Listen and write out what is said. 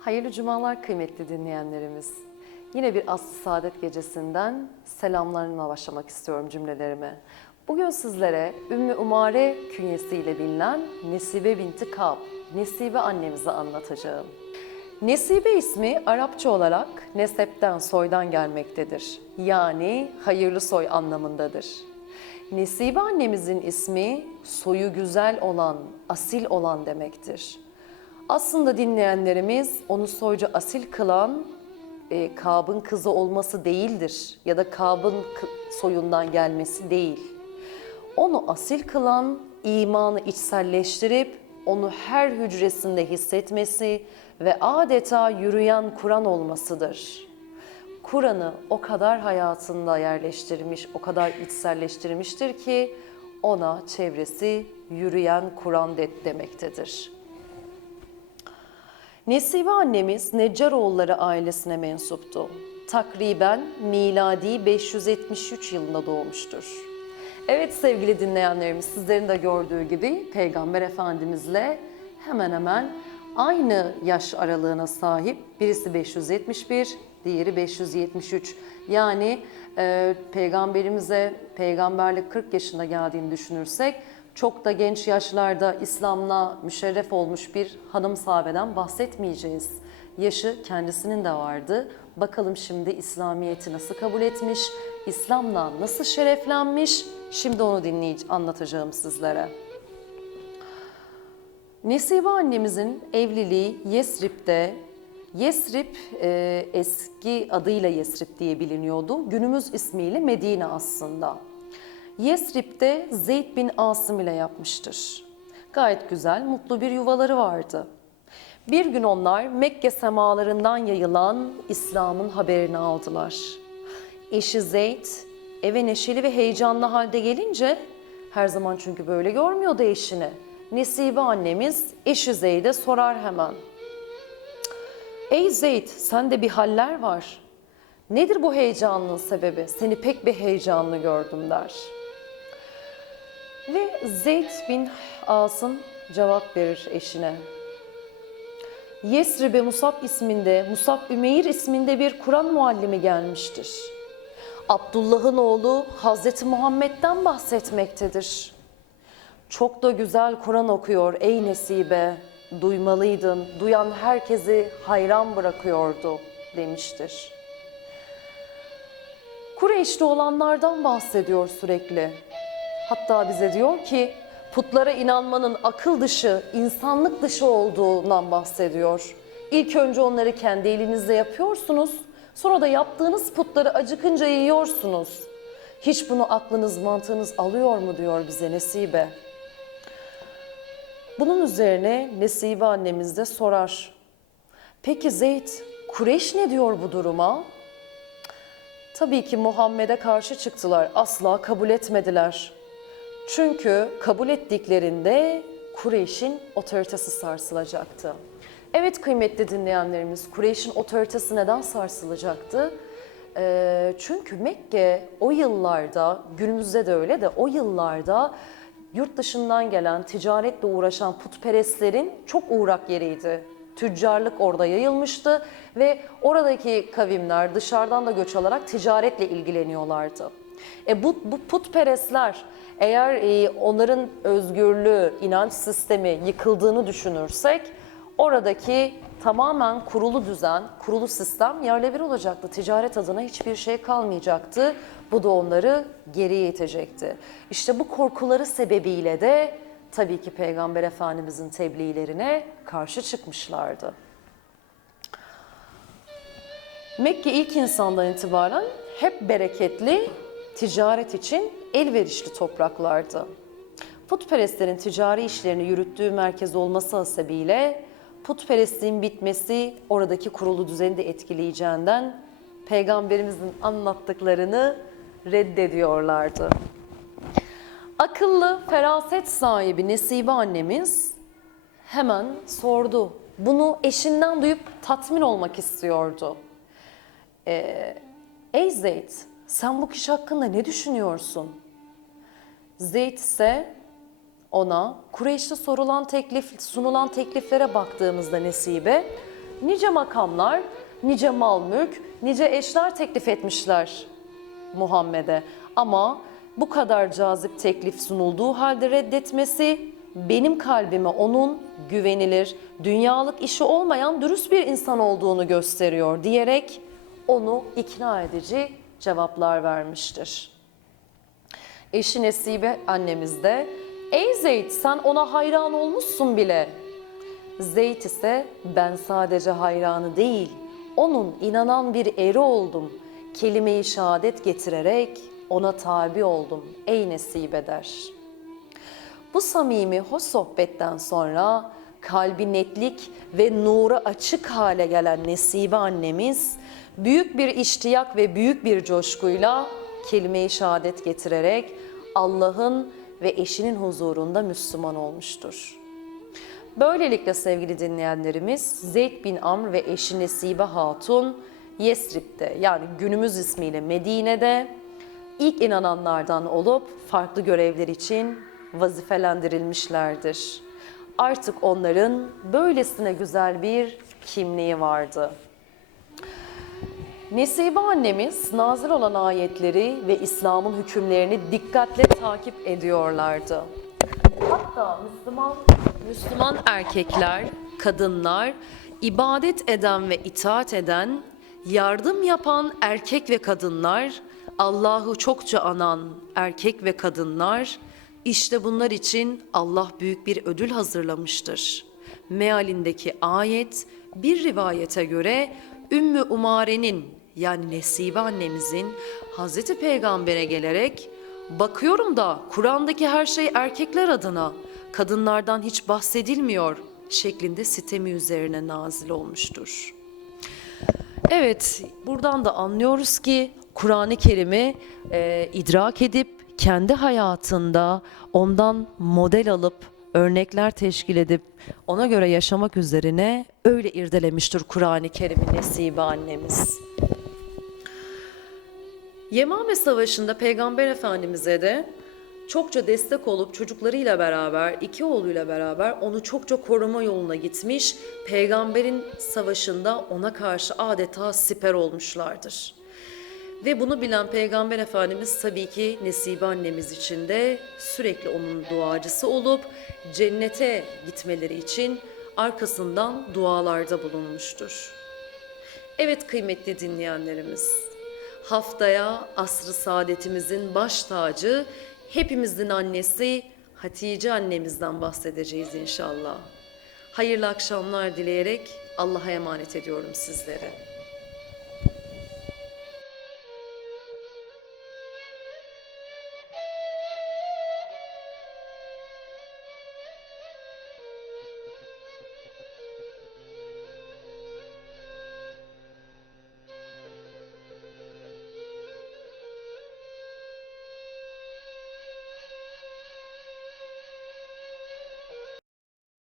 Hayırlı cumalar kıymetli dinleyenlerimiz. Yine bir Aslı Saadet gecesinden selamlarımla başlamak istiyorum cümlelerime. Bugün sizlere Ümmü Umare künyesiyle bilinen Nesibe binti Kab, Nesibe annemizi anlatacağım. Nesibe ismi Arapça olarak nesepten, soydan gelmektedir. Yani hayırlı soy anlamındadır. Nesibe annemizin ismi soyu güzel olan, asil olan demektir. Aslında dinleyenlerimiz onu soycu asil kılan e, Kab'ın kızı olması değildir ya da Kab'ın soyundan gelmesi değil. Onu asil kılan imanı içselleştirip onu her hücresinde hissetmesi ve adeta yürüyen Kur'an olmasıdır. Kur'an'ı o kadar hayatında yerleştirmiş, o kadar içselleştirmiştir ki ona çevresi yürüyen Kur'an de- demektedir. Nesibe annemiz Neccaroğulları ailesine mensuptu. Takriben miladi 573 yılında doğmuştur. Evet sevgili dinleyenlerimiz sizlerin de gördüğü gibi Peygamber Efendimizle hemen hemen aynı yaş aralığına sahip. Birisi 571, diğeri 573. Yani e, peygamberimize peygamberlik 40 yaşında geldiğini düşünürsek çok da genç yaşlarda İslam'la müşerref olmuş bir hanım sahabeden bahsetmeyeceğiz. Yaşı kendisinin de vardı. Bakalım şimdi İslamiyet'i nasıl kabul etmiş, İslam'la nasıl şereflenmiş? Şimdi onu dinleyeceğim, anlatacağım sizlere. Nesibe annemizin evliliği Yesrib'de, Yesrib e, eski adıyla Yesrib diye biliniyordu. Günümüz ismiyle Medine aslında. Yesrib'de Zeyd bin Asım ile yapmıştır. Gayet güzel, mutlu bir yuvaları vardı. Bir gün onlar Mekke semalarından yayılan İslam'ın haberini aldılar. Eşi Zeyd eve neşeli ve heyecanlı halde gelince her zaman çünkü böyle görmüyordu eşini. Nesibe annemiz eşi Zeyd'e sorar hemen. Ey Zeyd sende bir haller var. Nedir bu heyecanının sebebi? Seni pek bir heyecanlı gördüm der. Ve Zeyd bin Asım cevap verir eşine. Yesrib'e Musab isminde, Musab Ümeyr isminde bir Kur'an muallimi gelmiştir. Abdullah'ın oğlu Hazreti Muhammed'den bahsetmektedir. Çok da güzel Kur'an okuyor ey Nesibe, duymalıydın, duyan herkesi hayran bırakıyordu demiştir. Kureyş'te olanlardan bahsediyor sürekli. Hatta bize diyor ki putlara inanmanın akıl dışı, insanlık dışı olduğundan bahsediyor. İlk önce onları kendi elinizle yapıyorsunuz. Sonra da yaptığınız putları acıkınca yiyorsunuz. Hiç bunu aklınız, mantığınız alıyor mu diyor bize Nesibe. Bunun üzerine Nesibe annemiz de sorar. Peki Zeyd, Kureyş ne diyor bu duruma? Tabii ki Muhammed'e karşı çıktılar. Asla kabul etmediler. Çünkü kabul ettiklerinde Kureyş'in otoritesi sarsılacaktı. Evet kıymetli dinleyenlerimiz, Kureyş'in otoritesi neden sarsılacaktı? Ee, çünkü Mekke o yıllarda, günümüzde de öyle de o yıllarda yurt dışından gelen, ticaretle uğraşan putperestlerin çok uğrak yeriydi. Tüccarlık orada yayılmıştı ve oradaki kavimler dışarıdan da göç alarak ticaretle ilgileniyorlardı. E bu, bu putperestler eğer e, onların özgürlüğü, inanç sistemi yıkıldığını düşünürsek oradaki tamamen kurulu düzen, kurulu sistem yerle bir olacaktı. Ticaret adına hiçbir şey kalmayacaktı. Bu da onları geriye itecekti. İşte bu korkuları sebebiyle de tabii ki Peygamber Efendimizin tebliğlerine karşı çıkmışlardı. Mekke ilk insandan itibaren hep bereketli, ticaret için elverişli topraklardı. Putperestlerin ticari işlerini yürüttüğü merkez olması hasebiyle putperestliğin bitmesi oradaki kurulu düzeni de etkileyeceğinden peygamberimizin anlattıklarını reddediyorlardı. Akıllı, feraset sahibi Nesibe annemiz hemen sordu. Bunu eşinden duyup tatmin olmak istiyordu. Ee, Ey Zeyd, sen bu kişi hakkında ne düşünüyorsun? Zeyd ise ona Kureyş'te sorulan teklif, sunulan tekliflere baktığımızda Nesibe nice makamlar, nice mal mülk, nice eşler teklif etmişler Muhammed'e. Ama bu kadar cazip teklif sunulduğu halde reddetmesi benim kalbime onun güvenilir, dünyalık işi olmayan dürüst bir insan olduğunu gösteriyor diyerek onu ikna edici cevaplar vermiştir. Eşi Nesibe annemiz de ''Ey Zeyd sen ona hayran olmuşsun bile.'' Zeyd ise ben sadece hayranı değil, onun inanan bir eri oldum. Kelime-i şehadet getirerek ona tabi oldum ey Nesibe der. Bu samimi hoş sohbetten sonra kalbi netlik ve nura açık hale gelen Nesibe annemiz büyük bir iştiyak ve büyük bir coşkuyla kelime-i şehadet getirerek Allah'ın ve eşinin huzurunda Müslüman olmuştur. Böylelikle sevgili dinleyenlerimiz Zeyd bin Amr ve eşi Nesibe Hatun Yesrib'de yani günümüz ismiyle Medine'de ilk inananlardan olup farklı görevler için vazifelendirilmişlerdir. Artık onların böylesine güzel bir kimliği vardı. Nesibe annemiz nazil olan ayetleri ve İslam'ın hükümlerini dikkatle takip ediyorlardı. Hatta Müslüman Müslüman erkekler, kadınlar, ibadet eden ve itaat eden, yardım yapan erkek ve kadınlar, Allah'ı çokça anan erkek ve kadınlar, işte bunlar için Allah büyük bir ödül hazırlamıştır. Mealindeki ayet bir rivayete göre Ümmü Umare'nin yani Nesibe annemizin Hazreti Peygamber'e gelerek bakıyorum da Kur'an'daki her şey erkekler adına kadınlardan hiç bahsedilmiyor şeklinde sitemi üzerine nazil olmuştur. Evet, buradan da anlıyoruz ki Kur'an-ı Kerim'i e, idrak edip kendi hayatında ondan model alıp örnekler teşkil edip ona göre yaşamak üzerine öyle irdelemiştir Kur'an-ı Kerim'i Nesibe annemiz. Yemame Savaşı'nda Peygamber Efendimiz'e de çokça destek olup çocuklarıyla beraber, iki oğluyla beraber onu çokça koruma yoluna gitmiş, peygamberin savaşında ona karşı adeta siper olmuşlardır. Ve bunu bilen Peygamber Efendimiz tabii ki Nesibe annemiz için de sürekli onun duacısı olup cennete gitmeleri için arkasından dualarda bulunmuştur. Evet kıymetli dinleyenlerimiz, haftaya asrı saadetimizin baş tacı, hepimizin annesi Hatice annemizden bahsedeceğiz inşallah. Hayırlı akşamlar dileyerek Allah'a emanet ediyorum sizlere.